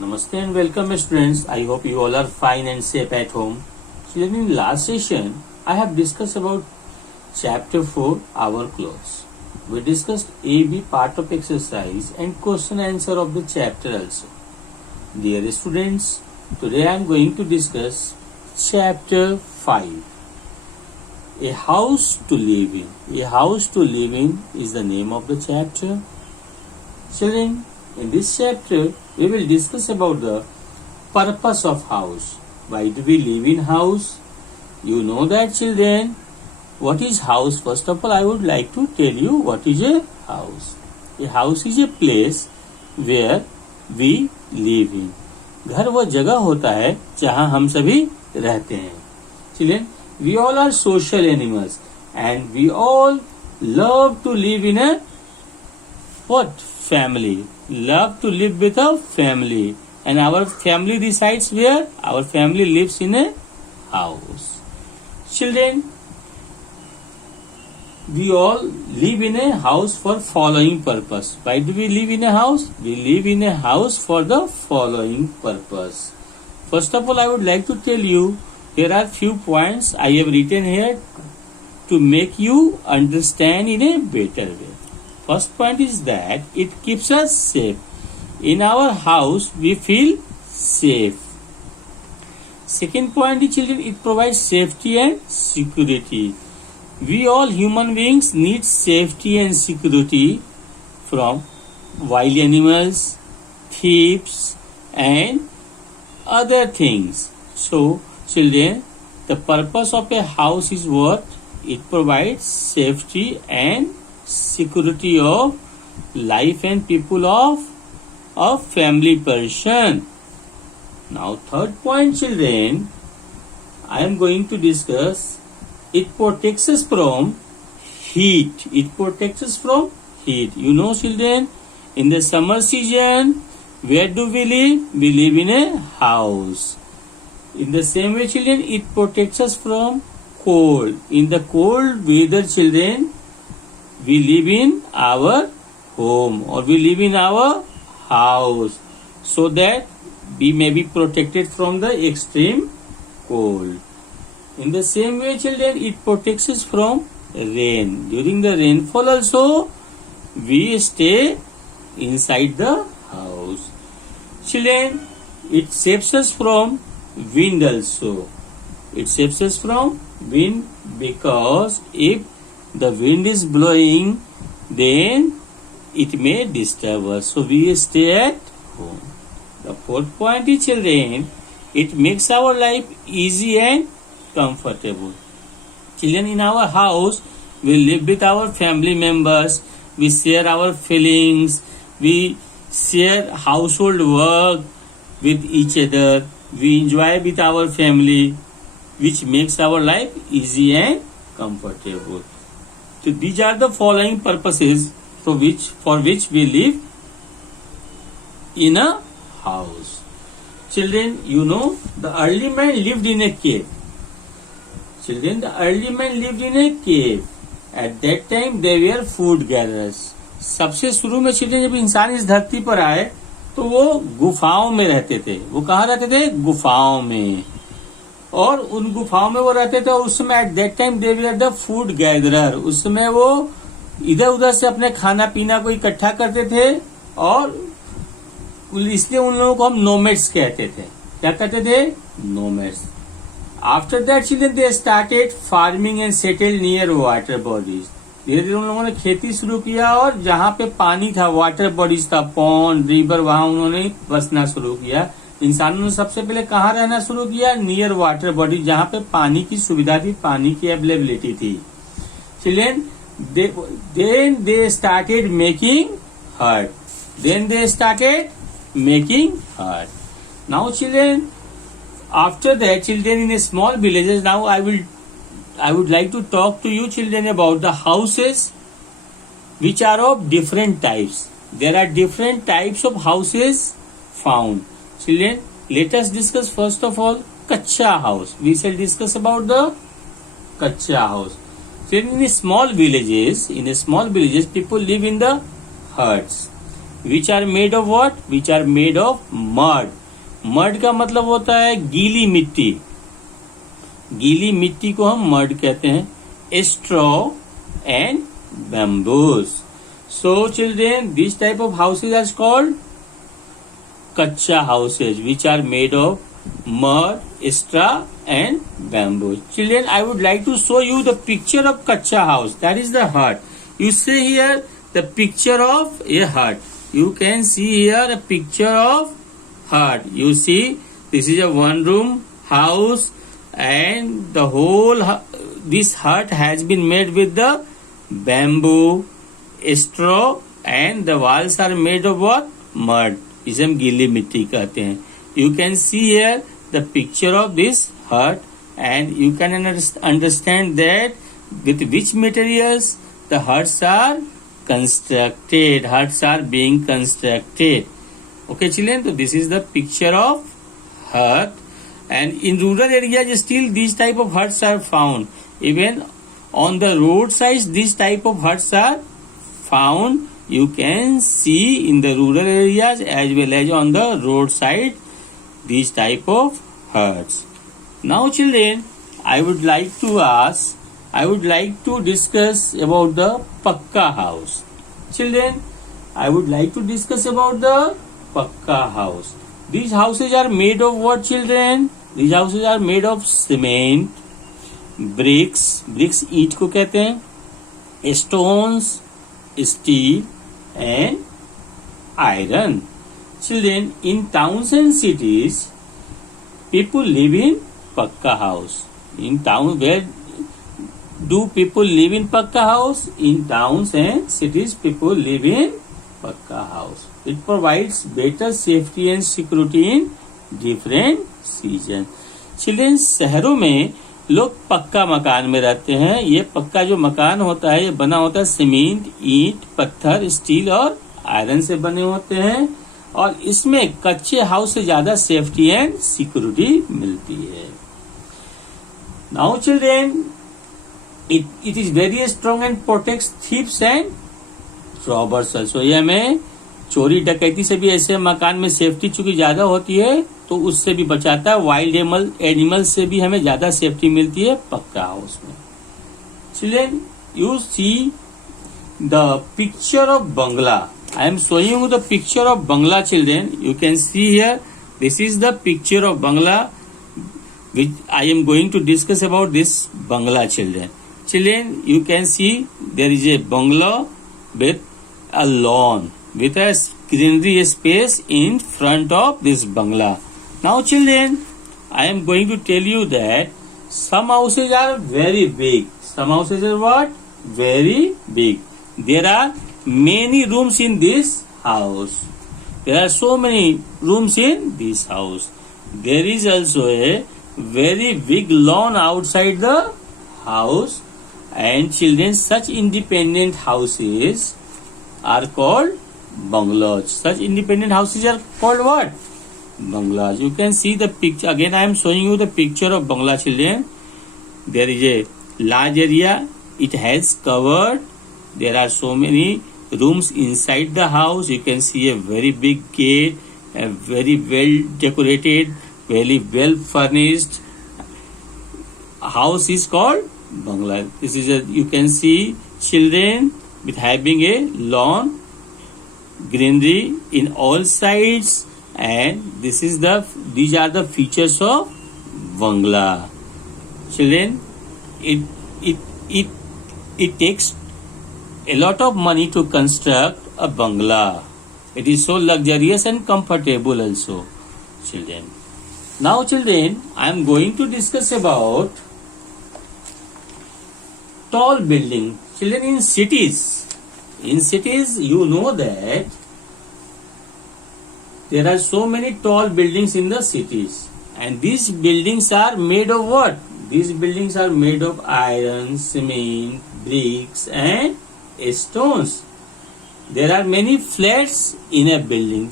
Namaste and welcome students. I hope you all are fine and safe at home. Children, in last session, I have discussed about chapter 4, Our Clothes. We discussed A-B part of exercise and question answer of the chapter also. Dear students, today I am going to discuss chapter 5. A house to live in. A house to live in is the name of the chapter. Children, in this chapter, we will discuss about the purpose of house. Why do we live in house? You know that, children. What is house? First of all, I would like to tell you what is a house. A house is a place where we live in. घर वो जगह होता है जहाँ हम सभी रहते हैं. Children, we all are social animals and we all love to live in a what? Family. Love to live with a family. And our family resides where? Our family lives in a house. Children, we all live in a house for following purpose. Why do we live in a house? We live in a house for the following purpose. First of all, I would like to tell you, here are few points I have written here to make you understand in a better way. First point is that it keeps us safe. In our house, we feel safe. Second point is, children, it provides safety and security. We all human beings need safety and security from wild animals, thieves, and other things. So, children, the purpose of a house is what? It provides safety and security of life and people of a family person. Now, third point, children, I am going to discuss. It protects us from heat. It protects us from heat. You know, children, in the summer season, where do we live? We live in a house. In the same way, children, it protects us from cold. In the cold weather, children, we live in our home or we live in our house so that we may be protected from the extreme cold. In the same way, children, it protects us from rain. During the rainfall also, we stay inside the house. Children, it saves us from wind also. It saves us from wind because if the wind is blowing, then it may disturb us. So we stay at home. The fourth point is, children, it makes our life easy and comfortable. Children, in our house, we live with our family members. We share our feelings. We share household work with each other. We enjoy with our family, which makes our life easy and comfortable. So these are the following purposes for which we live in a house. Children, you know, the early man lived in a cave. Children, the early man lived in a cave. At that time, they were food gatherers. सबसे शुरू में children जब इंसान इस धरती पर आए तो वो गुफाओं में रहते थे. वो कहाँ रहते थे? गुफाओं में. और उन गुफाओं में वो रहते थे और उस समय at that time they were the food gatherer. उस समय वो इधर उधर से अपने खाना पीना को इकट्ठा करते थे और इसलिए उन लोगों को हम नोमैड्स कहते थे. क्या कहते थे? Nomads. After that children they started farming and settled near water bodies. धीरे धीरे उन लोगों ने खेती शुरू किया और जहाँ पे पानी था, वाटर बॉडीज था, पॉन्ड, रिवर, वहां उन्होंने बसना शुरू किया. इंसानों ने सबसे पहले कहाँ रहना शुरू किया? नियर वाटर बॉडी, जहाँ पे पानी की सुविधा थी, पानी की अवेलेबिलिटी थी. Children, then they started making hut. Then they started making hut. Now children, after that children in a small villages, now I would like to talk to you children about the houses which are of different types. There are different types of houses found. Children, let us discuss first of all Kacha house. We shall discuss about the Kacha house. Children, in small villages, people live in the huts. Which are made of what? Which are made of mud. Mud का मतलब होता है गीली मिट्टी. गीली मिट्टी को हम मड कहते हैं. Straw and bamboos. So children, this type of houses are called kacha houses, which are made of mud, straw and bamboo. Children, I would like to show you the picture of kacha house. That is the hut. You see here the picture of a hut. You can see here a picture of hut. You see this is a one room house and the whole this hut has been made with the bamboo, straw and the walls are made of what? Mud. इसे हम गीली मिट्टी कहते हैं. You can see here the picture of this hut and you can understand that with which materials the huts are constructed. Huts are being constructed. Okay children, so this is the picture of hut, and in rural areas still these type of huts are found. Even on the roadside these type of huts are found. You can see in the rural areas as well as on the roadside these type of huts. Now children, I would like to discuss about the Pakka house. Children, I would like to discuss about the Pakka house. These houses are made of what children? These houses are made of cement, bricks ईंट को कहते हैं, stones, steel and iron. Children, in towns and cities, people live in Pakka house. In town, where do people live in Pakka house? In towns and cities, people live in Pakka house. It provides better safety and security in different seasons. Children, शहरों में लोग पक्का मकान में रहते हैं. ये पक्का जो मकान होता है ये बना होता है सीमेंट, ईंट, पत्थर, स्टील और आयरन से बने होते हैं, और इसमें कच्चे हाउस से ज्यादा सेफ्टी एंड सिक्योरिटी मिलती है. Now children, it is very strong and protects thieves and robbers also. ये हमें चोरी डकैती से भी, ऐसे मकान में सेफ्टी चूंकि ज्यादा होती है तो उससे भी बचाता है. वाइल्ड एनिमल से भी हमें ज्यादा सेफ्टी मिलती है पक्का हाउस में. Children, you see the picture of Bangla. I am showing you the picture of Bangla. Children, you can see here, this is the picture of Bangla which I am going to discuss about this bungalow. Children, you can see there is a bungalow with a lawn with a greenery space in front of this bungalow. Now children, I am going to tell you that some houses are very big. Some houses are what? Very big. There are many rooms in this house. There are so many rooms in this house. There is also a very big lawn outside the house, and children, such independent houses are called bungalows. Such independent houses are called what? Bungalows. You can see the picture. Again I am showing you the picture of bungalow. Children, there is a large area. It has covered. There are so many rooms inside the house. You can see a very big gate, a very well decorated, very well furnished house is called bungalow. This is a, you can see children with having a lawn, greenery in all sides, and these are the features of bungalow. Children, it takes a lot of money to construct a bungalow. It is so luxurious and comfortable also, children. Now children, I am going to discuss about tall building. Children, in cities you know that there are so many tall buildings in the cities, and these buildings are made of what? These buildings are made of iron, cement, bricks and stones. There are many flats in a building.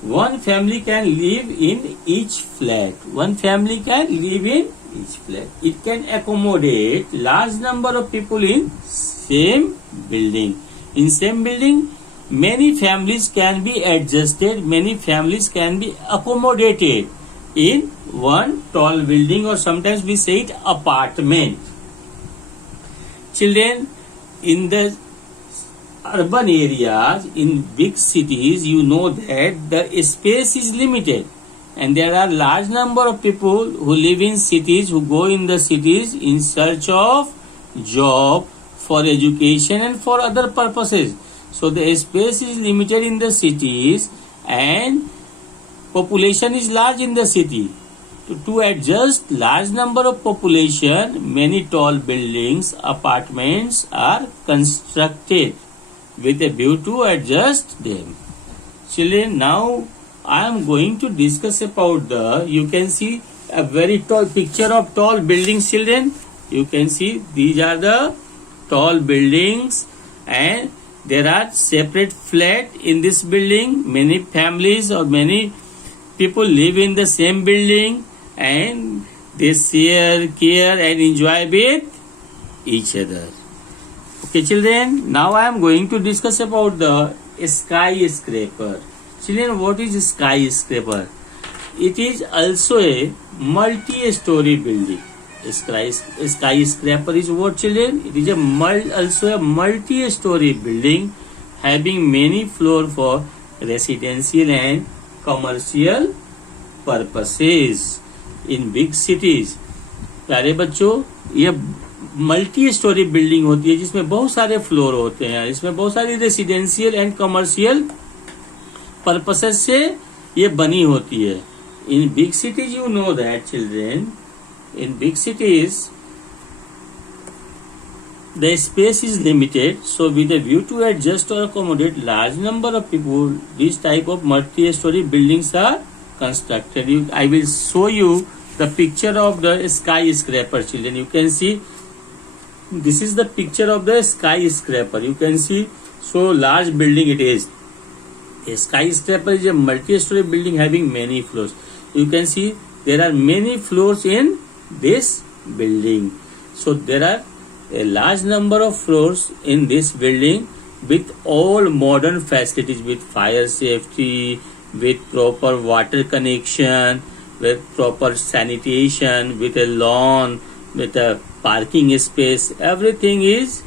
One family can live in each flat. It can accommodate large number of people in same building. In same building, many families can be adjusted, many families can be accommodated in one tall building, or sometimes we say it apartment. Children, in the urban areas, in big cities, you know that the space is limited, and there are large number of people who live in cities, who go in the cities in search of job, for education and for other purposes. So the space is limited in the cities and population is large in the city. To adjust large number of population, many tall buildings, apartments are constructed with a view to adjust them. Children, now I am going to discuss about you can see a very tall picture of tall buildings, children. You can see these are the tall buildings, and there are separate flat in this building. Many families or many people live in the same building, and they share, care and enjoy with each other. Okay, children, now I am going to discuss about the skyscraper. Children, what is skyscraper? It is also a multi-story building. Skyscraper is what, children? It is also a multi-story building having many floors for residential and commercial purposes in big cities. प्यारे बच्चों, ये multi storey building होती है जिसमें बहुत सारे floor होते हैं, इसमें बहुत सारी रेसिडेंशियल एंड कमर्शियल पर्पसेस से ये बनी होती है. In big cities, you know that children, in big cities the space is limited, so with a view to adjust or accommodate large number of people, these type of multi-story buildings are constructed. I will show you the picture of the skyscraper, children. You can see this is the picture of the skyscraper. You can see so large building it is. A skyscraper is a multi-story building having many floors. You can see there are many floors in this building. So there are a large number of floors in this building with all modern facilities, with fire safety, with proper water connection, with proper sanitation, with a lawn, with a parking space. Everything is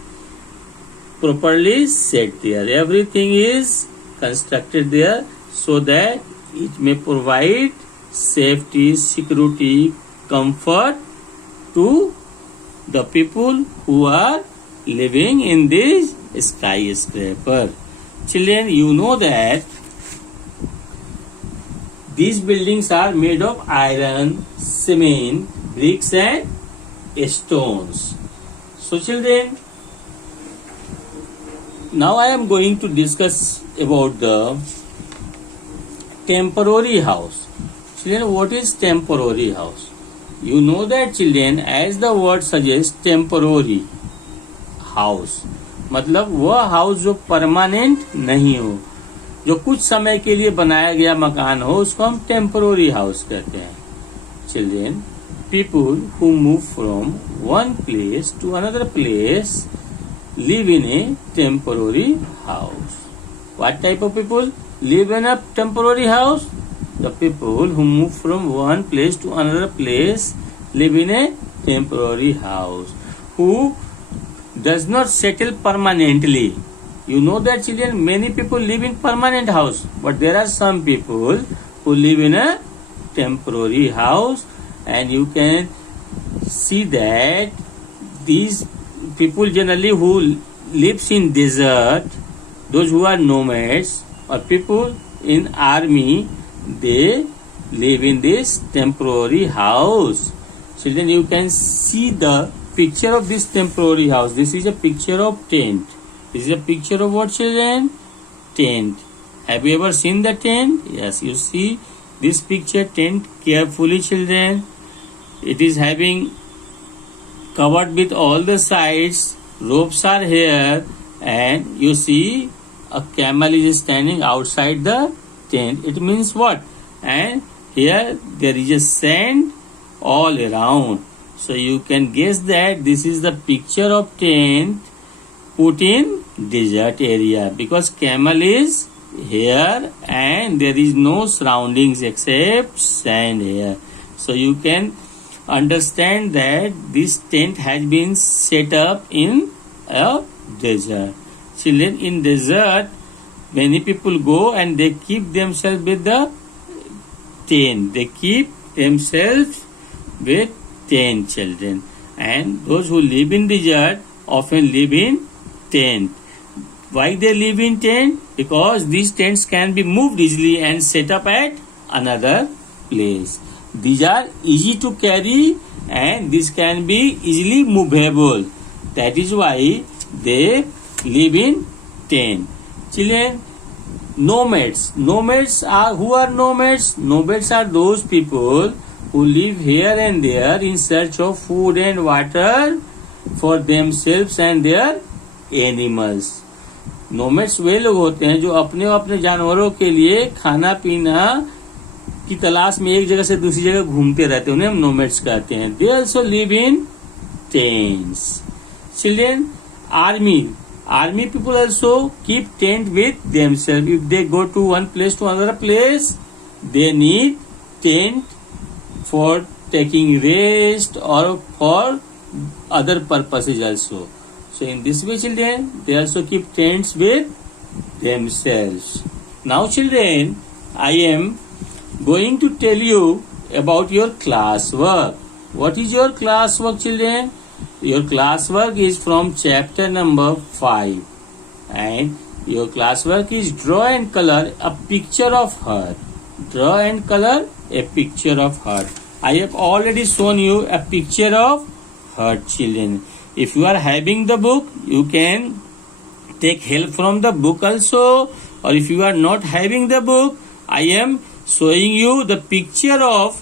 properly set there. Everything is constructed there so that it may provide safety, security, comfort to the people who are living in this skyscraper. Children, you know that these buildings are made of iron, cement, bricks and stones. So children, now I am going to discuss about the temporary house. Children, what is temporary house? You know that children, as the word suggests, temporary house, मतलब वह house जो permanent नहीं हो, जो कुछ समय के लिए बनाया गया मकान हो, उसको हम टेम्पोररी हाउस कहते हैं. Children, people who move from one place to another place live in a temporary house. What type of people live in a temporary house? The people who move from one place to another place live in a temporary house, who does not settle permanently. You know that children, many people live in permanent house, but there are some people who live in a temporary house, and you can see that these people generally who lives in desert, those who are nomads or people in army, they live in this temporary house. Children, you can see the picture of this temporary house. This is a picture of tent. This is a picture of what, children? Tent. Have you ever seen the tent? Yes, you see this picture tent carefully, children. It is having covered with all the sides. Ropes are here, and you see a camel is standing outside the tent. It means what? And here there is a sand all around. So you can guess that this is the picture of tent put in desert area because camel is here and there is no surroundings except sand here. So you can understand that this tent has been set up in a desert. Children, in desert, many people go and they keep themselves with the tent. They keep themselves with tent, children. And those who live in desert often live in tent. Why they live in tent? Because these tents can be moved easily and set up at another place. These are easy to carry and this can be easily movable. That is why they live in tent. Children, nomads. Nomads are, who are nomads? Nomads are those people who live here and there in search of food and water for themselves and their animals. Nomads वे लोग होते हैं जो अपने अपने जानवरों के लिए खाना पीना की तलाश में एक जगह से दूसरी जगह घूमते रहते हैं, उन्हें हम नोमैड्स कहते हैं. They also live in tents. Children, army people also keep tent with themselves. If they go to one place to another place, they need tent for taking rest और for other purposes also. So in this way, children, they also keep tents with themselves. Now children, I am going to tell you about your classwork. What is your classwork, children? Your classwork is from chapter number 5 and your classwork is draw and color a picture of heart. Draw and color a picture of heart. I have already shown you a picture of heart, children. If you are having the book, you can take help from the book also, or if you are not having the book, I am showing you the picture of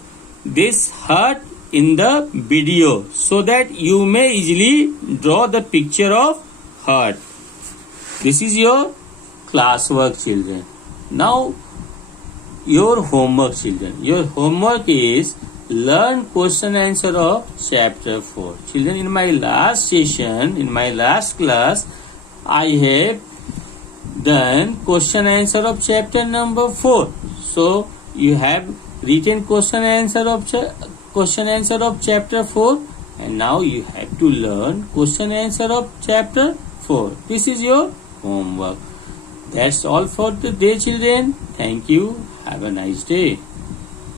this heart in the video so that you may easily draw the picture of heart. This is your classwork, children. Now your homework, children. Your homework is learn question answer of chapter 4. Children, in my last session, in my last class, I have done question answer of chapter number 4. So you have written question answer of chapter 4 and now you have to learn question answer of chapter 4. This is your homework. That's all for the day, children. Thank you. Have a nice day.